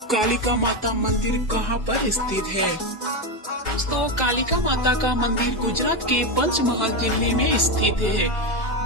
कालिका माता मंदिर कहाँ पर स्थित है? दोस्तों, कालिका माता का मंदिर गुजरात के पंचमहल जिले में स्थित है।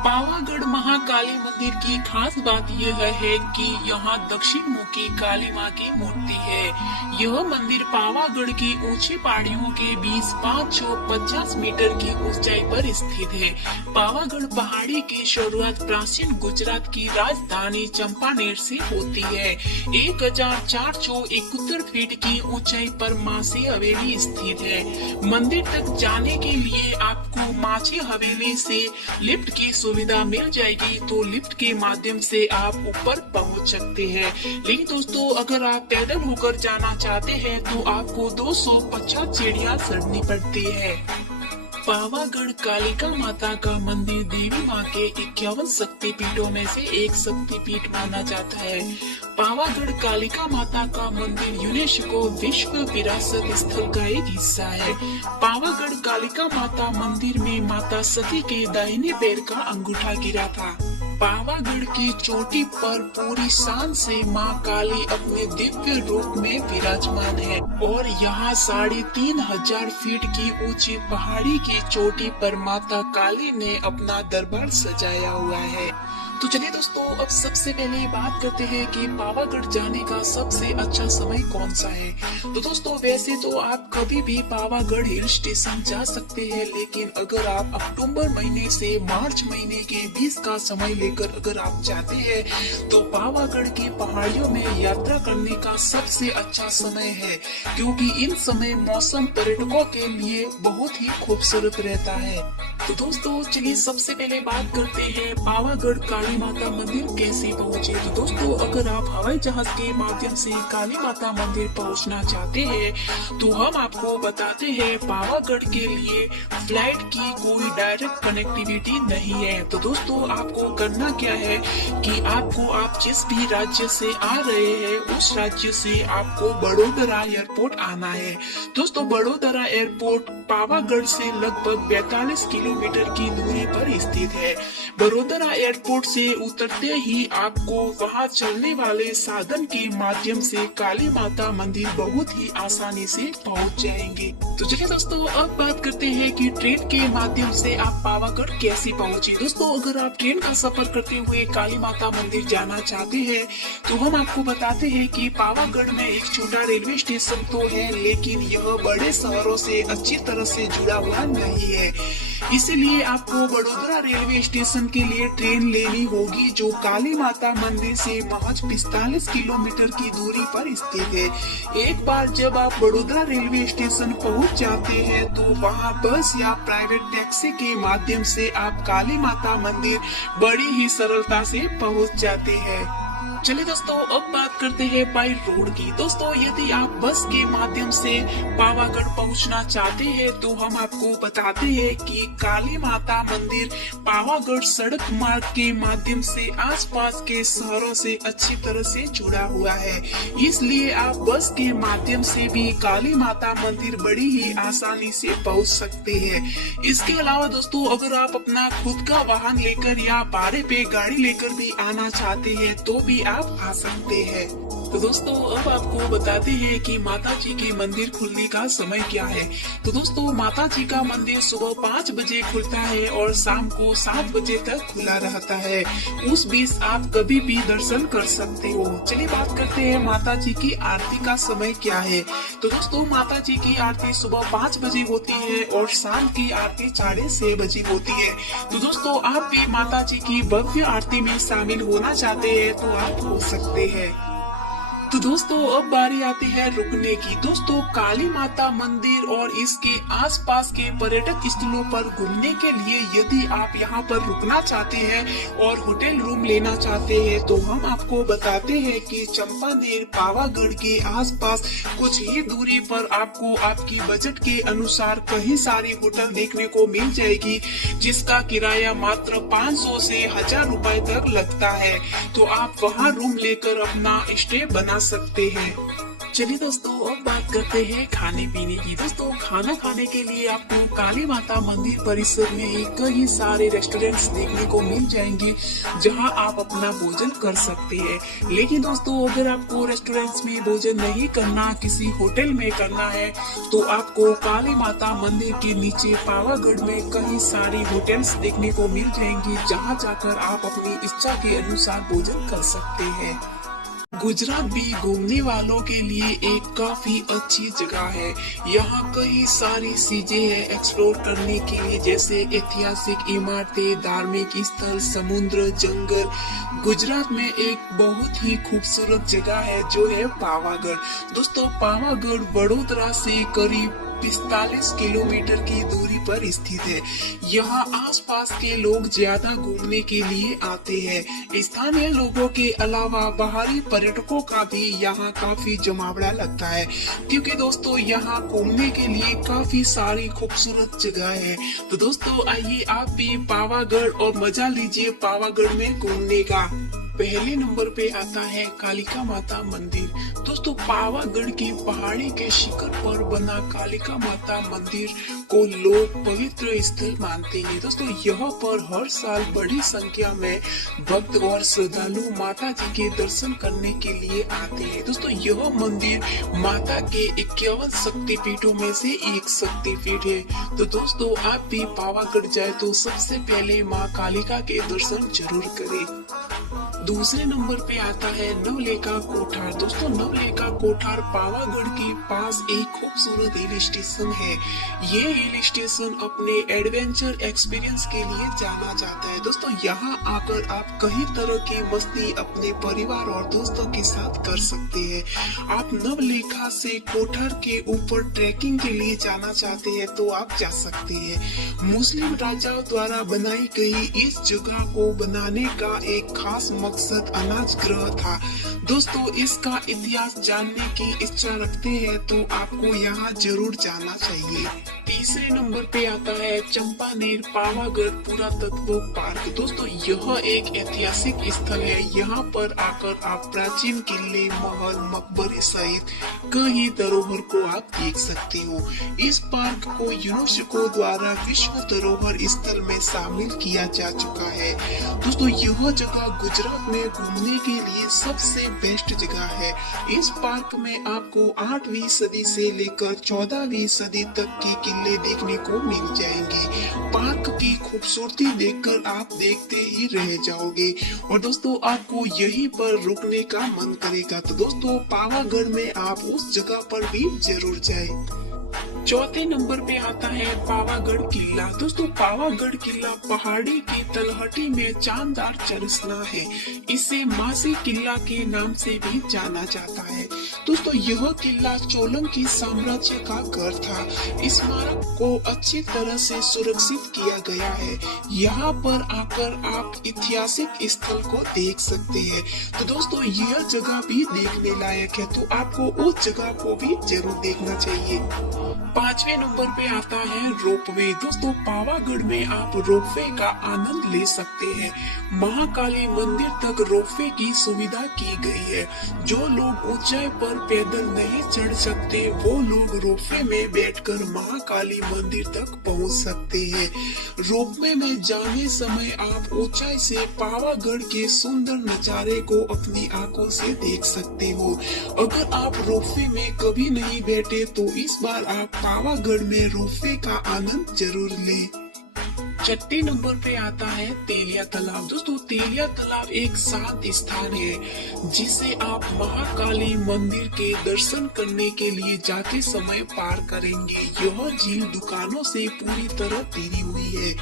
पावागढ़ महाकाली मंदिर की खास बात यह है कि यहाँ दक्षिण मुखी काली माँ की मूर्ति है। यह मंदिर पावागढ़ की ऊंची पहाड़ियों के बीच 550 मीटर की ऊंचाई पर स्थित है। पावागढ़ पहाड़ी की शुरुआत प्राचीन गुजरात की राजधानी चंपानेर से होती है। 1471 फीट की ऊंचाई पर माछी हवेली स्थित है। मंदिर तक जाने के लिए आपको माछी हवेली से लिफ्ट की सुविधा मिल जाएगी, तो लिफ्ट के माध्यम से आप ऊपर पहुंच सकते हैं। लेकिन दोस्तों, अगर आप पैदल होकर जाना चाहते हैं तो आपको 250 सीढ़ियां चढ़नी पड़ती है। पावागढ़ कालिका माता का मंदिर देवी माँ के 51 शक्तिपीठों में से एक शक्तिपीठ माना जाता है। पावागढ़ कालिका माता का मंदिर यूनेस्को विश्व विरासत स्थल का एक हिस्सा है। पावागढ़ कालिका माता मंदिर में माता सती के दाहिने पैर का अंगूठा गिरा था। पावागढ़ की चोटी पर पूरी शान से मां काली अपने दिव्य रूप में विराजमान है और यहाँ 3500 फीट की ऊंची पहाड़ी की चोटी पर माता काली ने अपना दरबार सजाया हुआ है। तो चलिए दोस्तों, अब सबसे पहले बात करते हैं कि पावागढ़ जाने का सबसे अच्छा समय कौन सा है। तो दोस्तों, वैसे तो आप कभी भी पावागढ़ हिल स्टेशन जा सकते हैं, लेकिन अगर आप अक्टूबर महीने से मार्च महीने के बीच का समय लेकर अगर आप जाते हैं तो पावागढ़ की पहाड़ियों में यात्रा करने का सबसे अच्छा समय है, क्योंकि इन समय मौसम पर्यटकों के लिए बहुत ही खूबसूरत रहता है। तो दोस्तों, चलिए सबसे पहले बात करते हैं पावागढ़ काली माता मंदिर कैसे पहुँचे। तो दोस्तों, अगर आप हवाई जहाज के माध्यम से काली माता मंदिर पहुँचना चाहते हैं तो हम आपको बताते हैं पावागढ़ के लिए फ्लाइट की कोई डायरेक्ट कनेक्टिविटी नहीं है। तो दोस्तों, आपको करना क्या है कि आप जिस भी राज्य से आ रहे हैं उस राज्य से आपको बड़ोदरा एयरपोर्ट आना है। दोस्तों, बड़ोदरा एयरपोर्ट पावागढ़ से लगभग 42 किलोमीटर की दूरी पर स्थित है। बड़ोदरा एयरपोर्ट से उतरते ही आपको वहां चलने वाले साधन के माध्यम से काली माता मंदिर बहुत ही आसानी से पहुंच जाएंगे। तो चलिए दोस्तों, अब बात करते हैं कि ट्रेन के माध्यम से आप पावागढ़ कैसे पहुंचे। दोस्तों, अगर आप ट्रेन का सफर करते हुए काली माता मंदिर जाना चाहते हैं तो हम आपको बताते हैं कि पावागढ़ में एक छोटा रेलवे स्टेशन तो है, लेकिन यह बड़े शहरों से अच्छी तरह से जुड़ा हुआ नहीं है। इसीलिए आपको बड़ोदरा रेलवे स्टेशन के लिए ट्रेन लेनी होगी, जो काली माता मंदिर से महज 45 किलोमीटर की दूरी पर स्थित है। एक बार जब आप बड़ोदरा रेलवे स्टेशन पहुंच जाते हैं तो वहां बस या प्राइवेट टैक्सी के माध्यम से आप काली माता मंदिर बड़ी ही सरलता से पहुंच जाते हैं। चलिए दोस्तों, अब बात करते हैं बाय रोड की। दोस्तों, यदि आप बस के माध्यम से पावागढ़ पहुंचना चाहते हैं तो हम आपको बताते हैं कि काली माता मंदिर पावागढ़ सड़क मार्ग के माध्यम से आसपास के शहरों से अच्छी तरह से जुड़ा हुआ है। इसलिए आप बस के माध्यम से भी काली माता मंदिर बड़ी ही आसानी से पहुंच सकते हैं। इसके अलावा दोस्तों, अगर आप अपना खुद का वाहन लेकर या भाड़े पे गाड़ी लेकर भी आना चाहते हैं तो भी आप आ सकते हैं। तो दोस्तों, अब आपको बताते हैं कि माता जी के मंदिर खुलने का समय क्या है। तो दोस्तों, माता जी का मंदिर सुबह 5 बजे खुलता है और शाम को 7 बजे तक खुला रहता है। उस बीच आप कभी भी दर्शन कर सकते हो। चलिए बात करते हैं माता जी की आरती का समय क्या है। तो दोस्तों, माता जी की आरती सुबह 5 बजे होती है और शाम की आरती 6:30 बजे होती है। तो दोस्तों, आप भी माता जी की भव्य आरती में शामिल होना चाहते हैं तो आप हो सकते हैं। तो दोस्तों, अब बारी आती है रुकने की। दोस्तों, काली माता मंदिर और इसके आसपास के पर्यटक स्थलों पर घूमने के लिए यदि आप यहां पर रुकना चाहते हैं और होटल रूम लेना चाहते हैं तो हम आपको बताते हैं कि चंपानेर पावागढ़ के आसपास कुछ ही दूरी पर आपको आपकी बजट के अनुसार कई सारी होटल देखने को मिल जाएगी, जिसका किराया मात्र 500 से 1000 रुपए तक लगता है। तो आप वहां रूम लेकर अपना स्टे बना सकते हैं। चलिए दोस्तों, अब बात करते हैं खाने पीने की। दोस्तों, खाना खाने के लिए आपको काली माता मंदिर परिसर में ही कई सारे रेस्टोरेंट्स देखने को मिल जाएंगे जहां आप अपना भोजन कर सकते हैं। लेकिन दोस्तों, अगर आपको रेस्टोरेंट्स में भोजन नहीं करना, किसी होटल में करना है, तो आपको काली माता मंदिर के नीचे पावागढ़ में कई सारी होटल्स देखने को मिल जाएंगी जहां जाकर आप अपनी इच्छा के अनुसार भोजन कर सकते हैं। गुजरात भी घूमने वालों के लिए एक काफी अच्छी जगह है। यहाँ कई सारी चीजें हैं एक्सप्लोर करने के लिए, जैसे ऐतिहासिक इमारतें, धार्मिक स्थल, समुद्र, जंगल। गुजरात में एक बहुत ही खूबसूरत जगह है जो है पावागढ़। दोस्तों, पावागढ़ वडोदरा से करीब 45 किलोमीटर की दूरी पर स्थित है। यहाँ आसपास के लोग ज्यादा घूमने के लिए आते हैं। स्थानीय लोगों के अलावा बाहरी पर्यटकों का भी यहाँ काफी जमावड़ा लगता है, क्योंकि दोस्तों यहाँ घूमने के लिए काफी सारी खूबसूरत जगह है। तो दोस्तों, आइए आप भी पावागढ़ और मजा लीजिए पावागढ़ में घूमने का। पहले नंबर पे आता है कालिका माता मंदिर। दोस्तों, पावागढ़ की पहाड़ी के शिखर पर बना कालिका माता मंदिर को लोग पवित्र स्थल मानते हैं। दोस्तों, यहाँ पर हर साल बड़ी संख्या में भक्त और श्रद्धालु माता जी के दर्शन करने के लिए आते हैं। दोस्तों, यह मंदिर माता के 51 शक्तिपीठों में से एक शक्तिपीठ है। तो दोस्तों, आप भी पावागढ़ जाए तो सबसे पहले माँ कालिका के दर्शन जरूर करें। दूसरे नंबर पे आता है नवलेखा कोठार। दोस्तों, नवलेखा कोठार पावागढ़ के पास एक खूबसूरत हिल स्टेशन है। ये हिल स्टेशन अपने एडवेंचर एक्सपीरियंस के लिए जाना जाता है। दोस्तों, यहाँ आकर आप कई तरह की मस्ती अपने परिवार और दोस्तों के साथ कर सकते हैं। आप नवलेखा से कोठार के ऊपर ट्रैकिंग के लिए जाना चाहते हैं तो आप जा सकते हैं। मुस्लिम राजाओं द्वारा बनाई गई इस जगह को बनाने का एक खास मकसद अनाज ग्रह था। दोस्तों, इसका इतिहास जानने की इच्छा रखते हैं तो आपको यहाँ जरूर जाना चाहिए। तीसरे नंबर पे आता है चंपानेर पावागढ़ पुरातत्व पार्क। दोस्तों, यह एक ऐतिहासिक स्थल है। यहाँ पर आकर आप प्राचीन किले, महल, मकबरे सहित कई धरोहर को आप देख सकते हो। इस पार्क को यूनेस्को द्वारा विश्व धरोहर स्थल में शामिल किया जा चुका है। दोस्तों, यह जगह गुजरात में घूमने के लिए सबसे बेस्ट जगह है। इस पार्क में आपको 8वीं सदी से लेकर 14वीं सदी तक के किले देखने को मिल जाएंगे। पार्क की खूबसूरती देखकर आप देखते ही रह जाओगे और दोस्तों, आपको यहीं पर रुकने का मन करेगा। तो दोस्तों, पावागढ़ में आप उस जगह पर भी जरूर जाएं। चौथे नंबर पे आता है पावागढ़ किला। दोस्तों, पावागढ़ किला पहाड़ी की तलहटी में चांदार चरसना है। इसे मासी किला के नाम से भी जाना जाता है। दोस्तों, यह किला सोलंकी साम्राज्य का घर था। इस स्मारक को अच्छी तरह से सुरक्षित किया गया है। यहाँ पर आकर आप ऐतिहासिक स्थल को देख सकते हैं। तो दोस्तों, यह जगह भी देखने लायक है, तो आपको उस जगह को भी जरूर देखना चाहिए। पांचवें नंबर पे आता है रोपवे। दोस्तों, पावागढ़ में आप रोपवे का आनंद ले सकते हैं। महाकाली मंदिर तक रोपवे की सुविधा की गई है। जो लोग ऊंचाई पर पैदल नहीं चढ़ सकते, वो लोग रोपवे में बैठकर महाकाली मंदिर तक पहुंच सकते हैं। रोपवे में जाने समय आप ऊंचाई से पावागढ़ के सुंदर नजारे को अपनी आंखों से देख सकते हो। अगर आप रोपवे में कभी नहीं बैठे तो इस बार आप पावागढ़ में रोपवे का आनंद जरूर लें। छठे नंबर पे आता है तेलिया तालाब। दोस्तों, तेलिया तालाब एक शांत स्थान है जिसे आप महाकाली मंदिर के दर्शन करने के लिए जाते समय पार करेंगे। यह झील दुकानों से पूरी तरह घिरी हुई है।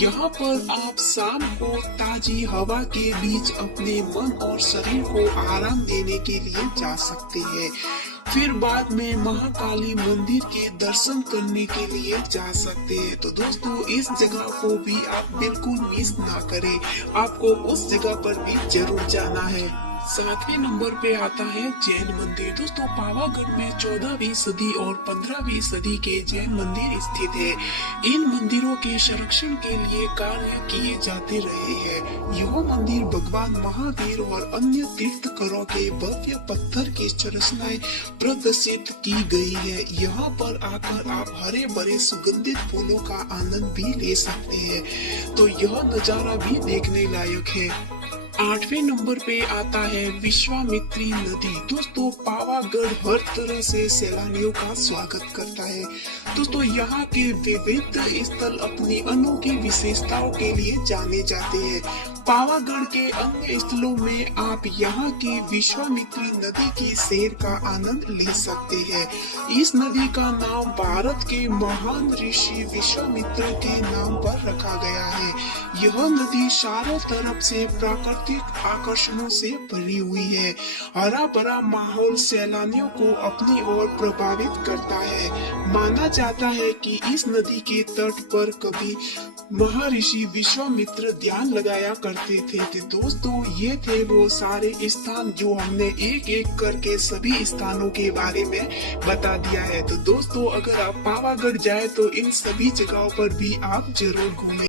यहाँ पर आप शाम को ताजी हवा के बीच अपने मन और शरीर को आराम देने के लिए जा सकते हैं। फिर बाद में महाकाली मंदिर के दर्शन करने के लिए जा सकते हैं। तो दोस्तों, इस जगह को भी आप बिल्कुल मिस ना करें। आपको उस जगह पर भी जरूर जाना है। सातवें नंबर पे आता है जैन मंदिर। दोस्तों पावागढ़ में 14वीं सदी और 15वीं सदी के जैन मंदिर स्थित है। इन मंदिरों के संरक्षण के लिए कार्य किए जाते रहे हैं। यह मंदिर भगवान महावीर और अन्य तीर्थंकरों के भव्य पत्थर की संरचनाएं प्रदर्शित की गई है। यहाँ पर आकर आप हरे भरे सुगंधित फूलों का आनंद भी ले सकते हैं, तो यह नजारा भी देखने लायक है। आठवें नंबर पे आता है विश्वामित्री नदी। दोस्तों पावागढ़ हर तरह से सैलानियों का स्वागत करता है। दोस्तों यहाँ के विविध स्थल अपनी अनोखी विशेषताओं के लिए जाने जाते हैं। पावागढ़ के अन्य स्थलों में आप यहाँ की विश्वामित्री नदी की सैर का आनंद ले सकते हैं। इस नदी का नाम भारत के महान ऋषि विश्वामित्र के नाम पर रखा गया है। यह नदी चारों तरफ से प्राकृतिक आकर्षणों से भरी हुई है। हरा भरा माहौल सैलानियों को अपनी ओर प्रभावित करता है। माना जाता है कि इस नदी के तट पर कभी महर्षि विश्वामित्र ध्यान लगाया करते थे। तो दोस्तों ये थे वो सारे स्थान जो हमने एक एक करके सभी स्थानों के बारे में बता दिया है। तो दोस्तों अगर आप पावागढ़ जाए तो इन सभी जगहों पर भी आप जरूर घूमें।